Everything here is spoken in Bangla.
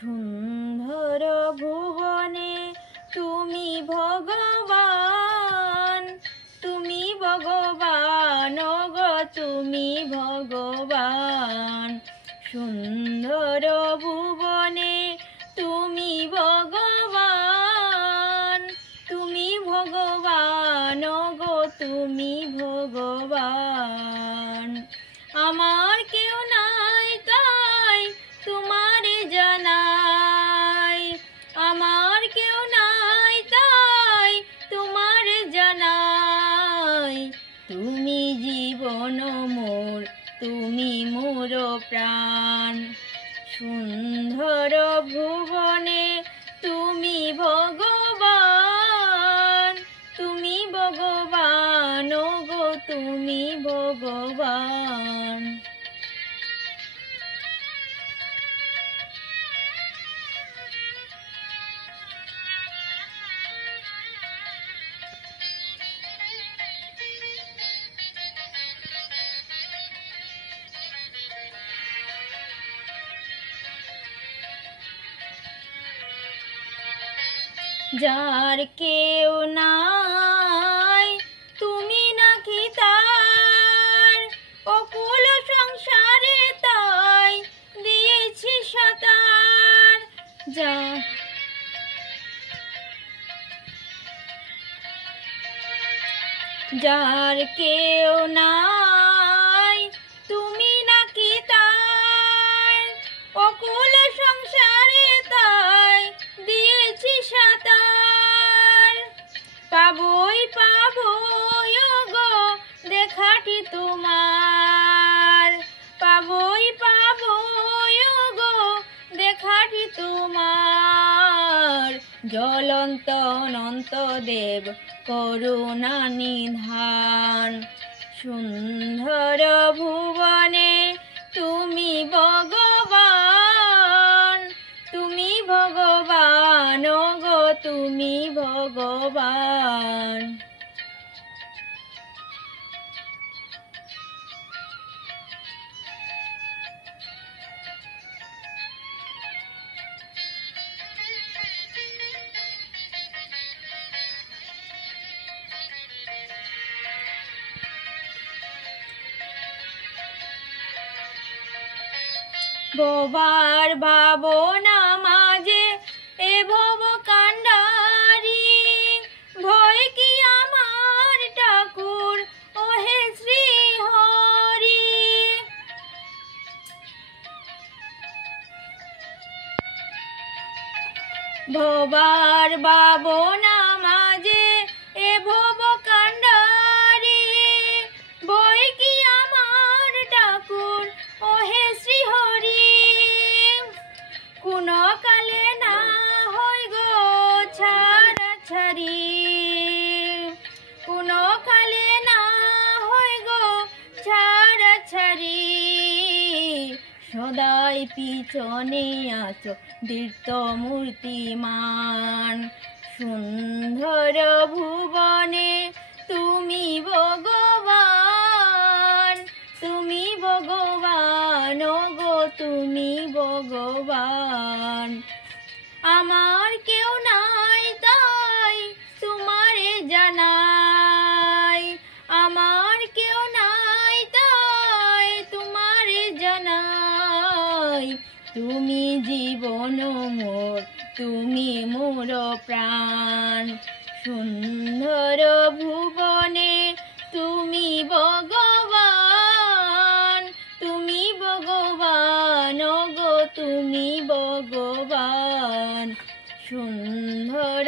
সুন্দর ভুবনে তুমি ভগবান, তুমি ভগবান গো তুমি ভগবান। সুন্দর ভুবনে তুমি ভগবান, তুমি ভগবান গো তুমি ভগবান। আমার কেউ নাই তাই তোমারে জানাই, আমার কেউ নাই তাই তোমারে জানাই। তুমি জীবন মোর, তুমি মোর প্রাণ। সুন্দর ভুবনে তুমি ভগবান, তুমি ভগবান গো তুমি ভগবান। যার কেউ নাই তুমি নাকি তার, অকুল সংসারে তাই দিয়েছি সাঁতার। যার কেউ নাই তুমি নাকি তার, অকুল সংসারে তাই দিয়েছি সাঁতার। পাবই পাবই গো দেখাটি তোমার, পাবই পাবই গো দেখাটি তোমার। জ্বলন্ত অনন্ত দেব করুণা নিধান। সুন্দর ভুবনে তুমি ভগবান, তুমি ভগবান গো তুমি ভগবান। বোবার ভাবনা মাঝে এ ভব কান্ডারি, ভয় কি আমার ঠাকুর ওহে শ্রী হরি। ভবার ভাবনা মাঝে এ ভব কান্ডারি, ভয় কি আমার ঠাকুর ওহে শ্রী হরি। কোন কালে না হয় গো ছাড়া ছাড়ি, কোন কালে না হয় গো ছাড়া ছাড়ি। সদাই পিছনে আছো দীর্ঘ মূর্তিমান। সুন্দর ভুবনে তুমি ভগবান, তুমি ভগবান গো তুমি ভগবান। আমার কেউ নাই তাই তোমারে জানাই, আমার কেউ নাই তাই তোমারে জানাই। তুমি জীবন মোর, তুমি মোর প্রাণ। সুন্দর ভুবনে তুমি ভগবান, তুমি ভগবান গো তুমি ভগবান। সুন্দর